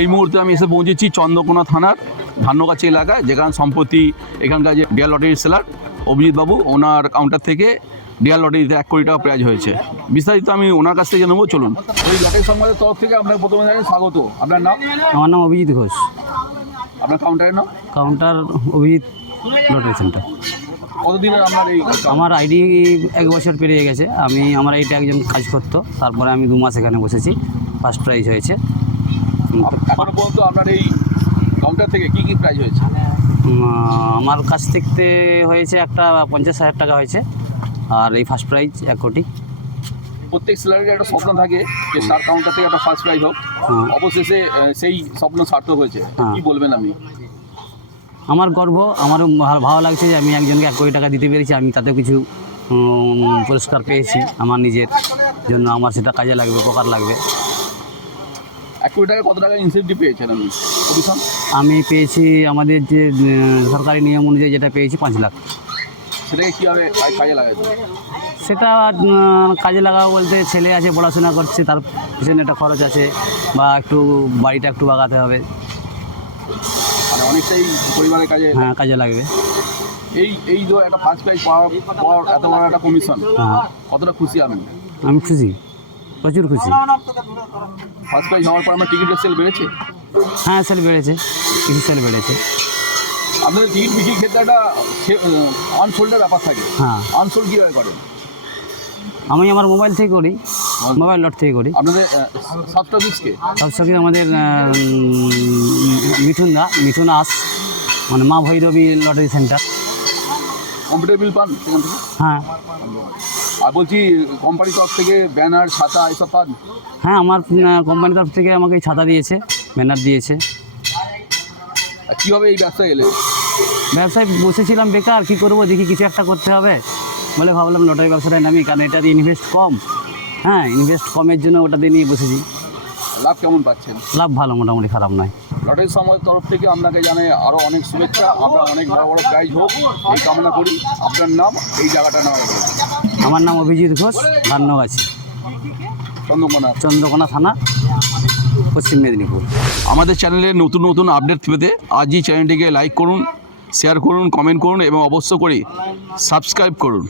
এই মুহূর্তে আমি এসে পৌঁছেছি চন্দ্রকোনা থানার ধান্যগাছি এলাকায়, যেখানে সম্প্রতি এখানকার যে ডিয়ার লটারির সেলার অভিজিৎ বাবু, ওনার কাউন্টার থেকে ডিয়ার লটারিতে 1 কোটি টাকা প্রাইজ হয়েছে। বিস্তারিত আমি ওনার কাছ থেকে নেবো, চলুন। এই লটারি সংবাদের তরফ থেকে আপনার প্রথমে জানাই স্বাগত। আপনার নাম? আমার নাম অভিজিৎ ঘোষ। আপনার কাউন্টারের নাম? Counter Abhijit lottery centre. কতদিনের আপনার এই? আমার আইডি 1 বছর পেরিয়ে গেছে। আমার এইটা একজন কাজ করতো, তারপরে আমি 2 মাস এখানে বসেছি। ফার্স্ট প্রাইজ হয়েছে। এখনো পর্যন্ত আপনার এই কাউন্টার থেকে কি কি প্রাইজ হয়েছে? আমার কাছ থেকে হয়েছে একটা 50,000 টাকা হয়েছে, আর এই ফার্স্ট প্রাইজ 1 কোটি। প্রত্যেক সেলারের একটা স্বপ্ন থাকে যে স্টার কাউন্টার থেকে একটা ফার্স্ট প্রাইজ হোক, অবশেষে সেই স্বপ্ন সার্থক হয়েছে। কি বলবেন আপনি? আমার গর্ব, আমারও ভালো লাগছে যে আমি একজনকে 1 কোটি টাকা দিতে পেরেছি। আমি তাতেও কিছু পুরস্কার পেয়েছি আমার নিজের জন্য, আমার সেটা কাজে লাগবে, উপকার লাগবে। 1 কোটি টাকা কত টাকা ইনসেন্টিভ পেয়েছেন আপনি? কমিশন? আমি পেয়েছি আমাদের যে সরকারি নিয়ম অনুযায়ী যেটা পেয়েছি 5 লাখ। সেটাকে কীভাবে কাজে লাগাইছে? সেটা কাজে লাগাবো বলতে, ছেলে আছে পড়াশোনা করছে, তার পিছনে একটা খরচ আছে, বা একটু বাড়িটা একটু বাগাতে হবে। মানে অনেকটাই পরিবারের কাজে। হ্যাঁ, কাজে লাগবে। এই যে একটা ফার্স্ট প্রাইজ পাওয়ার এত বড় একটা কমিশন, কতটা খুশি আপনি? আমি খুশি, প্রচুর খুশি। ফার্স্ট প্রাইজ হওয়ার পর আমার টিকিটের সেল বেড়েছে? হ্যাঁ, সেল বেড়েছে, কিছু সেল বেড়েছে। আপনাদের টিকিট বিক্রির ক্ষেত্রে একটা আনসোল্ডের ব্যাপার থাকে। হ্যাঁ। আনসোল্ড কীভাবে করেন? আমি আমার মোবাইল থেকে করি, মোবাইল লট থেকে করি। আপনাদের সাবস্ক্রাইবার্সকে? সাবস্ক্রাইব আমাদের মিঠুন আস, মানে মা ভৈরবী লটারি সেন্টার। কম্পিউটার বিল পান সেখান থেকে? হ্যাঁ। আর বলছি, কোম্পানির তরফ থেকে ব্যানার, ছাতা এসব পান? হ্যাঁ, আমার কোম্পানির তরফ থেকে আমাকে ছাতা দিয়েছে, ব্যানার দিয়েছে। আর কীভাবে এই ব্যবসায় এলে? ব্যবসায় বসেছিলাম বেকার, কী করবো, দেখি কিছু একটা করতে হবে বলে ভাবলাম লটারি ব্যবসাটায় নামি, কারণ এটাতে ইনভেস্ট কম। হ্যাঁ, ইনভেস্ট কমের জন্য ওটাতে নিয়ে বসেছি। লাভ কেমন পাচ্ছেন? লাভ ভালো, মোটামুটি খারাপ নয়। লটারি সংবাদের তরফ থেকে আপনাকে জানাই আরও অনেক শুভেচ্ছা। আমরা অনেক বড় বড় প্রাইজ হোক এই কামনা করি। আপনার নাম, এই জায়গাটার নাম? আমার নাম অভিজিৎ ঘোষ, ধান্যগাছি, চন্দ্রকোনা থানা, পশ্চিম মেদিনীপুর। আমাদের চ্যানেলে নতুন নতুন আপডেট পেতে আজই চ্যানেলটিকে লাইক করুন, শেয়ার করুন, কমেন্ট করুন এবং অবশ্য করে সাবস্ক্রাইব করুন।